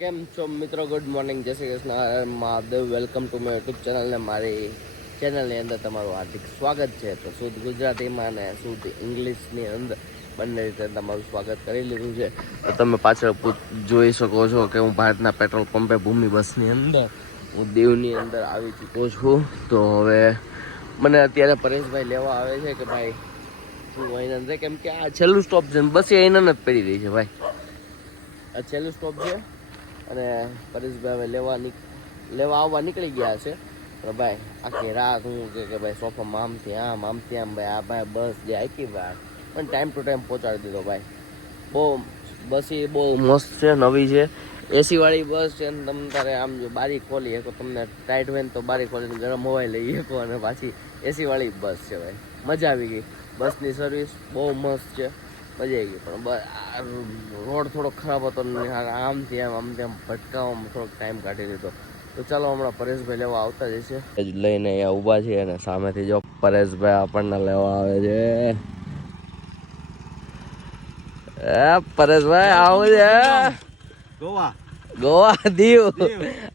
કેમ છો મિત્રો? ગુડ મોર્નિંગ, જય Shri Krishna, Mahadev. Welcome to my YouTube channel ને મારી ચેનલની અંદર તમારું હાર્દિક સ્વાગત છે. તો શુદ્ધ ગુજરાતીમાં અને શુદ્ધ ઇંગ્લિશની અંદર બંને રીતે તમારું સ્વાગત કરી લીધું છે. તો તમે પાછળ જોઈ શકો છો કે હું ભારતના પેટ્રોલ પંપે ભૂમિ બસની અંદર હું દીવની અંદર આવી ચૂક્યો છું. તો હવે મને અત્યારે પરેશભાઈ લેવા આવે છે કે ભાઈ શું અહીંયા કેમ કે આ છેલ્લું સ્ટોપ છે, બસ અહીંયા જ પડી રહી છે ભાઈ. આ છેલ્લું સ્ટોપ છે અને પરેશભાઈ હવે લેવા આવવા નીકળી ગયા છે. પણ ભાઈ આખી રાત હું કે ભાઈ સોફામાં આમથી આમ ભાઈ આ ભાઈ બસ જે આપી ભાઈ પણ ટાઈમ ટુ ટાઈમ પહોંચાડી દીધો ભાઈ. બસ એ બહુ મસ્ત છે, નવી છે, એસી વાળી બસ છે. અને તમે તારે આમ જો બારી ખોલી શકો, તમને ટાઈટ હોય ને તો બારી ખોલીને ગરમ હવાઈ લઈ શકો. અને પાછી એસી વાળી બસ છે ભાઈ, મજા આવી ગઈ. બસની સર્વિસ બહુ મસ્ત છે, મજા આવી ગઈ. પણ રોડ થોડોક ખરાબ હતો ને આમથી આમ ભટકાવવામાં થોડોક ટાઈમ કાઢી દીધો. તો ચાલો હમણાં પરેશભાઈ લેવા આવતા જશે. લઈને અહીંયા ઊભા છીએ અને સામેથી જો પરેશભાઈ આપણને લેવા આવે છે. પરેશભાઈ આવું છે ગોવા દીવ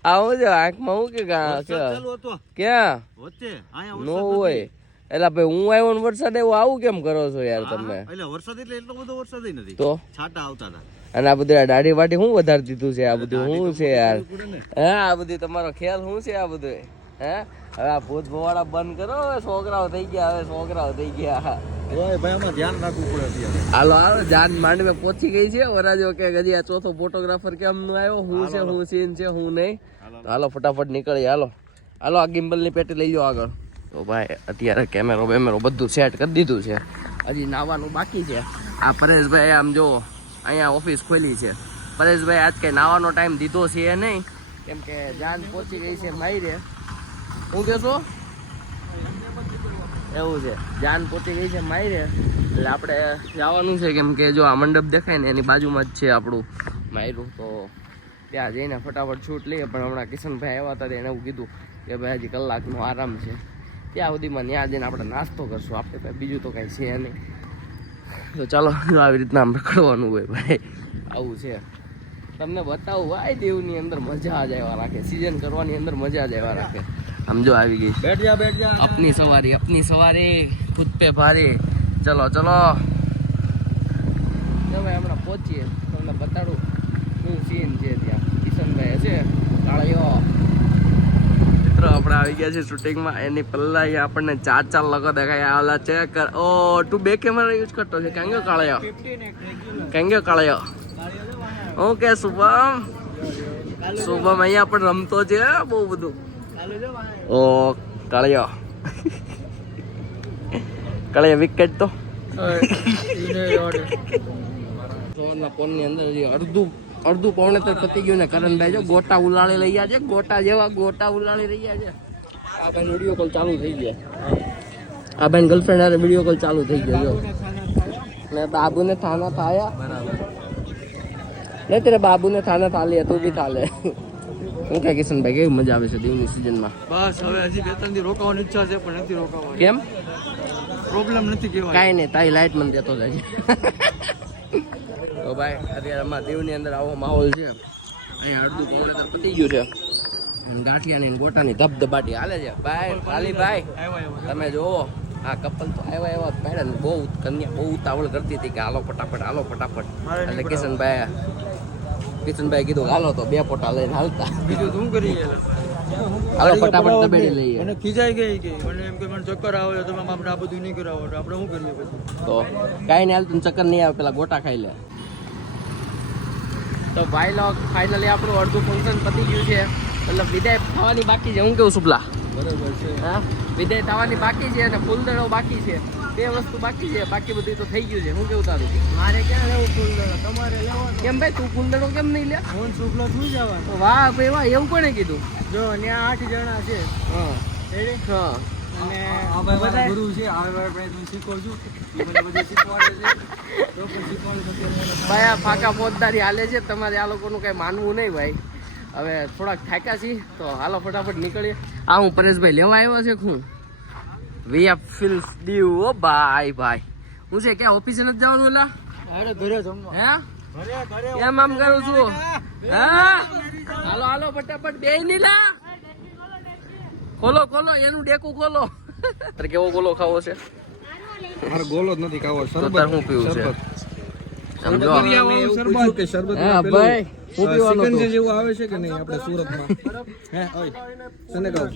આવું છે. આંખમાં હું કે ક્યાં નો હોય એટલે ભાઈ હું આવ્યો ને વરસાદ આવ્યો, આવું કેમ કરો છો યાર તમે? એટલે વરસાદ એટલે એટલો બધો વરસાદ નથી, તો છાંટા આવતા હતા. અને આ બધું દાઢી વાટી શું વધારી દીધું છે? આ બધું શું છે યાર? હે આ બધું તમારો ખ્યાલ શું છે આ બધું? હે હવે આ ભૂત ભવાડા બંધ કરો. હવે છોકરાઓ થઈ ગયા, ધ્યાન રાખવું પડે. હાલો જાન માંડવે પહોંચી ગઈ છે. વરાજો કે હજી આ ચોથો ફોટોગ્રાફર કેમ નો આવ્યો? શું છે, શું સીન છે, શું નહીં? હાલો ફટાફટ નીકળીએ. હાલો આ ગિમ્બલ ની પેટી લઈ જાઓ આગળ. તો ભાઈ અત્યારે કેમેરો બધું સેટ કરી દીધું છે, હજી નાવાનું બાકી છે. આ પરેશભાઈ આમ જો અહીંયા ઓફિસ ખોલી છે. પરેશભાઈ આજ કંઈ નાવાનો ટાઈમ દીધો છે નહીં, કેમ કે જાન પહોંચી ગઈ છે માયરે. શું કહેશો? એવું છે, જાન પહોંચી ગઈ છે માયરે એટલે આપણે જવાનું છે. કેમ કે જો આ મંડપ દેખાય ને એની બાજુમાં જ છે આપણું માયરું. તો ત્યાં જઈને ફટાફટ શૂટ લઈએ. પણ હમણાં કિશનભાઈ આવ્યા હતા, એને એવું કીધું કે ભાઈ હજી કલાકનો આરામ છે, ત્યાં સુધીમાં ત્યાં જઈને આપણે નાસ્તો કરશું. આપણે ભાઈ બીજું તો કાંઈ છે નહીં. તો ચાલો આવી રીતના આમ રખડવાનું હોય ભાઈ, આવું છે. તમને બતાવું ભાઈ દેવની અંદર મજા જ આવ્યા રાખે, સિઝન કરવાની અંદર મજા જ આવ્યા રાખે. આમ જો આવી ગઈ બેઠ જા આપની સવારી ખુદ પે ભારી. ચલો ભાઈ હમણાં પહોંચીએ, તમને બતાડું શું સીન છે ત્યાં. કિશનભાઈ હશે કાળિયો આપણે આવી ગયા છે શૂટિંગમાં. એની પહેલા આપણને ચાર લગો દેખાય આવેલા છે. ઓ તું બે કેમેરા યુઝ કરતો છે? કેંગો કાળિયો ઓકે. શુભમ અહીંયા પણ રમતો છે બહુ બધું. ઓ કાળિયો વિકેટ તો ફોનની અંદર અડધું પૌણે તો પતી ગયું ને. કરણભાઈ જો ગોટા ઉલાળી લઈ ગયા છે, ગોટા ઉલાળી રહ્યા છે. આ ભાઈ વિડીયો કોલ ચાલુ થઈ ગયા. આ ભાઈ ગર્લફ્રેન્ડ હારે વિડીયો કોલ ચાલુ થઈ ગયો જો. ને બાબુને થાના થાયા ને તેરે બાબુને થાના થાલી તું બી થાલે. હું કઈ કિશનભાઈ કેવી મજા આવે છે દીવની સિઝનમાં? બસ હવે હજી 2-3 દી રોકાવાની ઈચ્છા છે પણ નથી રોકાવાની. કેમ? પ્રોબ્લેમ નથી કહેવાય. કાંઈ નહીં, તારી લાઈટ મને દેતો જાય. તો ભાઈ અત્યારે અમારા દીવની અંદર આવો માહોલ છે. અહીંયા અડધું પૌણે તો પતી ગયું છે. ગાંઠિયાની ગોટાની ધબધબાટી હાલે છે. ભાઈ તમે જોવો આ કપલ તો આવ્યા મેડમ બહુ કન્યા બહુ ઉતાવળ કરતી હતી કે હાલો ફટાફટ. એટલે કિશનભાઈ કીધું હાલો તો 2 પોટા લઈને હાલતા. બીજું શું કરીએ? હાલો ફટાફટ દબેડી લઈએ. મને ખીજાઈ ગઈ કે મને એમ કે મને ચક્કર આવે તમે આપણે આ બધું નહીં કરાવો તો આપણે શું કરીએ પછી? તો કાંઈ નહીં, હાલ તું ચક્કર નહીં આવે, પેલા ગોટા ખાઈ લે. તો ભાઈ લોક ફાઇનલી આપણું અડધું ફંક્શન પતી ગયું છે. મતલબ વિદાય થવાની બાકી છે. હું કેવું શુભલા? બરાબર છે. હા વિદાય થવાની બાકી છે અને ફૂલદડો બાકી છે. 2 વસ્તુ બાકી છે, બાકી બધું તો થઈ ગયું છે. હું કેવું તારું? મારે ક્યાં લેવું ફૂલદડો? તમારે લેવાનો. કેમ ભાઈ તું ફૂલદડો કેમ નહીં લે? હું શુક્લો શું જવાનું? વાહ ભાઈ વાહ, એવું કોને કીધું? જો ત્યાં 8 જણા છે. હા અને બધા ગુરુ છે. હું શીખું છું, મને બધું શીખવાડે છે. તો પણ શીખવાનું ભાઈ આ ફાકા ફોજદારી હાલે છે. તમારે આ લોકોનું કઈ માનવું નહીં ભાઈ. હવે થોડાક થાક્યા છીએ તો હાલો ફટાફટ નીકળીએ. આ હું પરેશભાઈ લેવા આવ્યો છે. હું વીઆર ફિલ્સ દીવ. ઓ ભાઈ હું છે ક્યાં ઓફિસે નથી જવાનું? એલા ઘરે જમવા. હે એમ આમ કરું છું. હા હાલો ફટાફટ બે નીલા ખોલો ખોલો એનું ડેકું ખોલો તારે કેવો ગોલો ખાવો છે મારે ગોલો જ નથી ખાવો તો તાર શું પીવું છે સમજો શરબત કે શરબત હા ભાઈ હું પીવાનું સિકંજી હતું જેવું આવે છે કે નહીં આપણે સુરતમાં હે ઓય તને કહું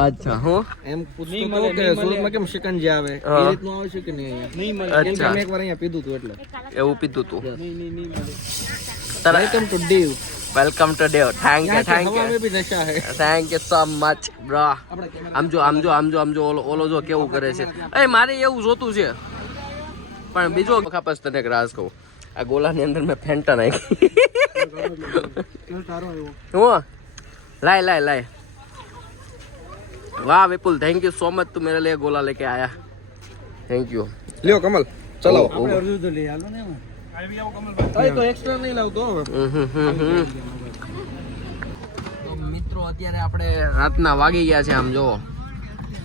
અચ્છા હું એમ પૂછતો તો કે સુરતમાં કેમ શિકંજી આવે એ રીતનું આવે છે કે નહીં અહીંયા કેમ કે મેં એકવાર અહીંયા પીધું હતું એટલે એવું પીધું તું welcome to Diu welcome to day thank you thank હવા યુ में भी नशा है thank you so much bro આમજો ઓલો જો કેવું કરે છે એ મારે એવું જોતું છે પણ બીજો ખાપસ તને એક રાજ કહું આ ગોલાની અંદર મેં ફેન્ટા નાખી હું લાય વાહ વિપુલ થેન્ક યુ સો મચ તું मेरे लिए गोला लेके आया थैंक यू લ્યો કમલ ચલાવો આપણે અર્જુ તો લઈ હાલો ને એમાં તો એક્સ્ટ્રા નહીં લાવતો હવે તો મિત્રો અત્યારે આપણે રાતના વાગી ગયા છે આમ જો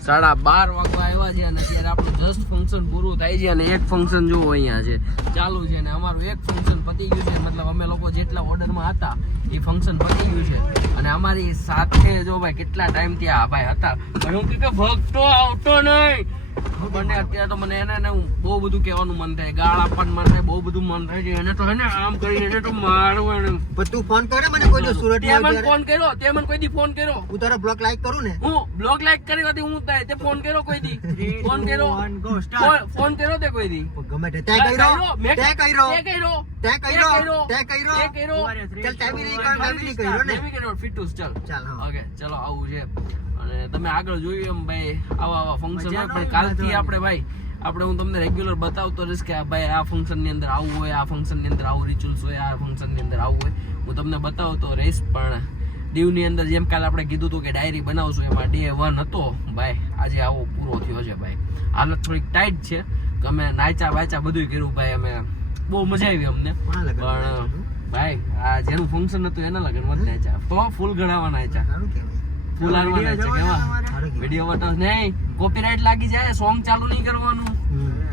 12:30 વાગવા આવ્યા છે અને અત્યારે આપણું જસ્ટ ફંક્શન પૂરું થાય છે અને એક ફંક્શન જુઓ અહીંયા છે ચાલુ છે અને અમારું એક ફંક્શન પતી ગયું છે મતલબ અમે લોકો જેટલા ઓર્ડરમાં હતા એ ફંક્શન પતી ગયું છે અને અમારી સાથે જો ભાઈ કેટલા ટાઈમથી આ ભાઈ હતા પણ હું કે ભગતો આવતો નહીં મને અત્યારે તો મને એને બહુ બધું કહેવાનું મન થાય ગાળ આપવાનું મન થાય બહુ બધું મન થાય છે એને તો હે ને આમ કરી એને તો મારવું એને પણ તું ફોન કર્યો મને કોઈ દિવસ સુરત તે મને ફોન કર્યો તે મને કોઈ દી ફોન કર્યો હું તારો બ્લોગ લાઈક કરું ને હું બ્લોગ લાઈક કરી હતી હું થાય તે ફોન કર્યો કોઈ દી ફોન કર્યો ફોન કર્યો તે કોઈ દી ગમે તે તે કર્યો મેં તે કર્યો તે કર્યો તે કર્યો તે તે કર્યો કર્યો ચાલ તે બી નહીં કર્યો મેં બી નહીં કર્યો ને મેં બી કર્યો ફિટુસ ચાલ ચાલ હા ઓકે ચલો આવું છે અને તમે આગળ જોયું એમ ભાઈ આવા ફંક્શન હોય પણ કાલથી આપણે ભાઈ આપણે હું તમને રેગ્યુલર બતાવતો રહીશ કે ભાઈ આ ફંક્શન ની અંદર આવું હોય આ ફંક્શન ની અંદર આવું રિચ્યુઅલ્સ હોય આ ફંક્શન ની અંદર આવું હોય હું તમને બતાવતો રહીશ પણ દીવની અંદર જેમ કાલે આપણે કીધું હતું કે ડાયરી બનાવશું એમાં ડે 1 હતો ભાઈ આજે આવો પૂરો થયો છે ભાઈ હાલત થોડીક ટાઈટ છે કે અમે નાચા વાચા બધું કર્યું ભાઈ અમે બહુ મજા આવી અમને પણ ભાઈ આ જેનું ફંક્શન હતું એના લગન મત નાચા તો ફૂલ ગણાવવા નાચા સારું કહેવાય ફૂલ હાલવાના છે કેવા વિડીયો બતાવ નહીં કોપીરાઇટ લાગી જાય સોંગ ચાલુ નહીં કરવાનું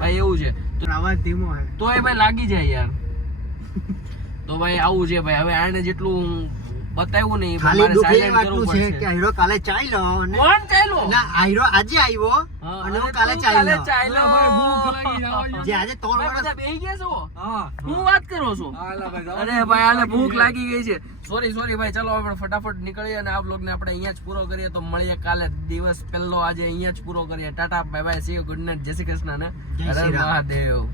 ભાઈ એવું છે તો અવાજ ધીમો હે તો એ ભાઈ લાગી જાય યાર તો ભાઈ આવું છે ભાઈ હવે આને જેટલું બતાવ્યું નહીં ખાલી મારે દુઃખ એ સાયલેન્ટ કરવું વાતનું છે પડશે કે હીરો કાલે ચાલ્યો અને કોણ ચાલ્યો ના હીરો આજે આવ્યો અને હું કાલે ચાલ્યો જે આજે 3 ભાઈ વર્ષ બધા બેહી ગયા છો હા હું વાત કરો છો હાલા ભાઈ અરે ભાઈ આને ભૂખ લાગી ગઈ છે સોરી ભાઈ ચાલો આપણે ફટાફટ નીકળીએ અને આ બ્લોગને આપણે અહીંયા જ પૂરો કરીએ તો મળીએ કાલે દિવસ પહેલો આજે અહીંયા જ પૂરો કરીએ Tata bye bye see you good night જય શ્રી કૃષ્ણ ને જય શ્રી હર રામ. મહાદેવ